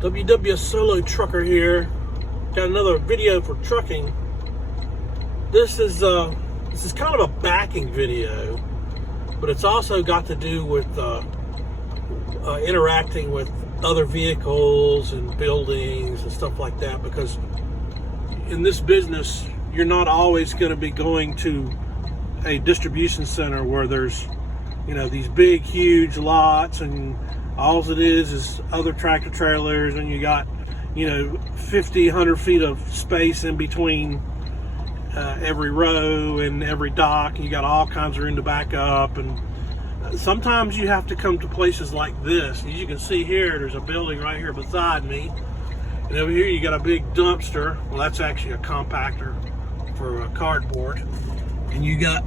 WW Solo Trucker here. Got another video for trucking. This is kind of a backing video, but it's also got to do with interacting with other vehicles and buildings and stuff like that, because in this business you're not always going to be going to a distribution center where there's, you know, these big huge lots and all it is other tractor trailers, and you got, you know, 50, 100 feet of space in between every row and every dock, and you got all kinds of room to back up. And sometimes you have to come to places like this. As you can see here, there's a building right here beside me, and over here you got a big dumpster. Well, that's actually a compactor for cardboard, and you got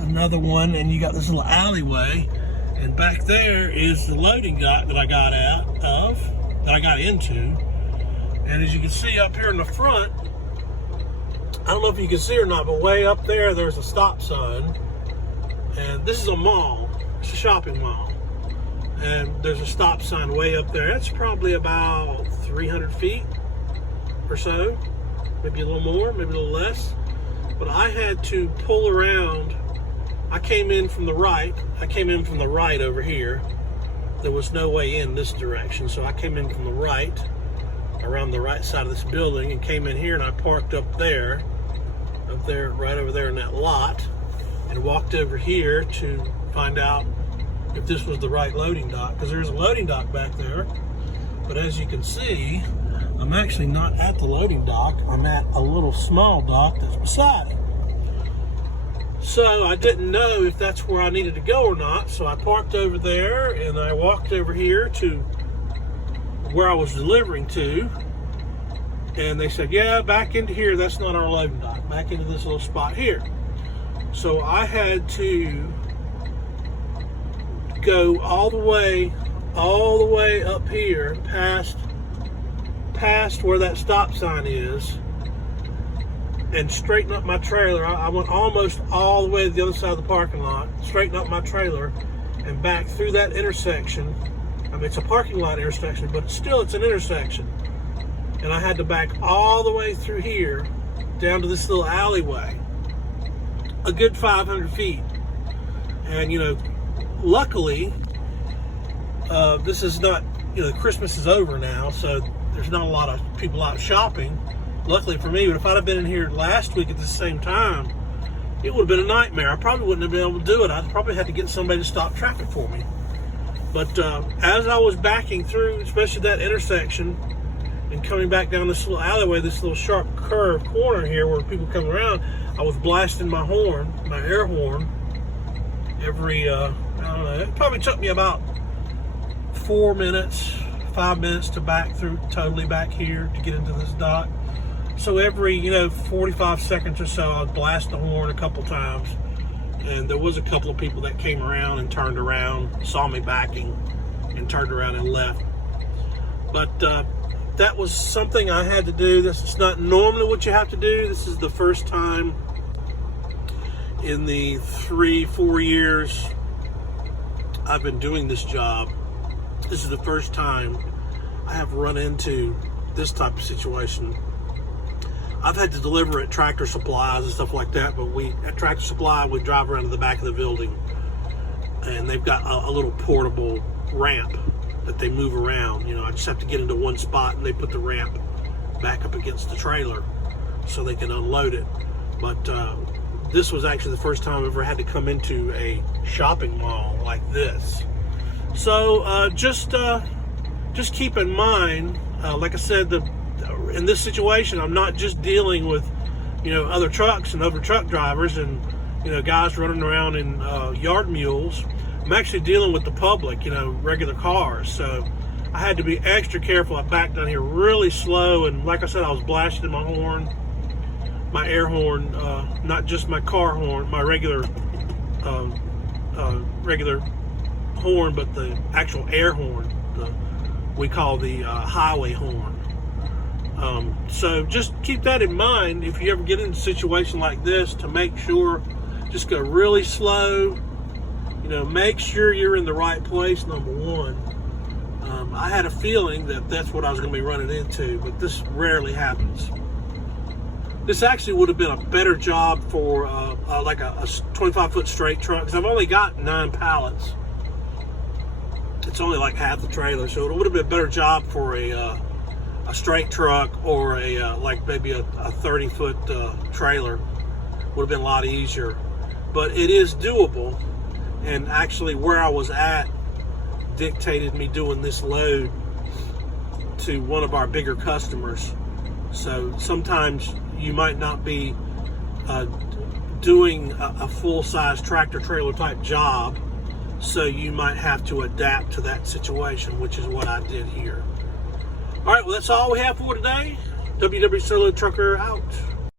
another one, and you got this little alleyway, and back there is the loading dock that I got into. And as you can see up here in the front, I don't know if you can see or not, but way up there's a stop sign. And this is a mall. It's a shopping mall. And there's a stop sign way up there. It's probably about 300 feet or so. Maybe a little more, maybe a little less. But I had to pull around. I came in from the right over here. There was no way in this direction, so I came in from the right, around the right side of this building, and came in here, and I parked up there, right over there in that lot, and walked over here to find out if this was the right loading dock, because there's a loading dock back there. But as you can see, I'm actually not at the loading dock. I'm at a little small dock that's beside it. So I didn't know if that's where I needed to go or not, so I parked over there, and I walked over here to where I was delivering to, and they said, yeah, back into here, that's not our loading dock, back into this little spot here. So I had to go all the way up here, past where that stop sign is, and straighten up my trailer. I went almost all the way to the other side of the parking lot, straighten up my trailer, and back through that intersection. I mean, it's a parking lot intersection, but still it's an intersection. And I had to back all the way through here, down to this little alleyway, a good 500 feet. And, you know, luckily, this is not, you know, Christmas is over now, so there's not a lot of people out shopping. Luckily for me, but if I'd have been in here last week at the same time, it would have been a nightmare. I probably wouldn't have been able to do it. I'd probably had to get somebody to stop traffic for me. But as I was backing through, especially that intersection, and coming back down this little alleyway, this little sharp curve corner here where people come around, I was blasting my horn, my air horn, every, I don't know, it probably took me about 5 minutes to back through, totally back here to get into this dock. So every, you know, 45 seconds or so, I'd blast the horn a couple times. And there was a couple of people that came around and turned around, saw me backing, and turned around and left. But that was something I had to do. This is not normally what you have to do. This is the first time in the 3-4 years I've been doing this job. This is the first time I have run into this type of situation. I've had to deliver at Tractor Supplies and stuff like that, but at Tractor Supply, we drive around to the back of the building, and they've got a little portable ramp that they move around. You know, I just have to get into one spot, and they put the ramp back up against the trailer so they can unload it. But this was actually the first time I've ever had to come into a shopping mall like this. So just keep in mind, like I said, in this situation, I'm not just dealing with, you know, other trucks and other truck drivers and, you know, guys running around in yard mules. I'm actually dealing with the public, you know, regular cars. So I had to be extra careful. I backed down here really slow, and like I said, I was blasting my horn, my air horn, not just my car horn, my regular horn, but the actual air horn, we call the highway horn. So just keep that in mind if you ever get in a situation like this, to make sure, just go really slow. You know, make sure you're in the right place, number one. I had a feeling that that's what I was going to be running into, but this rarely happens. This actually would have been a better job for like a 25-foot straight truck, because I've only got 9 pallets. It's only like half the trailer, so it would have been a better job for a straight truck, or like maybe a 30-foot trailer. Would have been a lot easier. But it is doable, and actually where I was at dictated me doing this load to one of our bigger customers. So sometimes you might not be doing a full-size tractor trailer type job, so you might have to adapt to that situation, which is what I did here. All right, well, that's all we have for today. WW Solo Trucker out.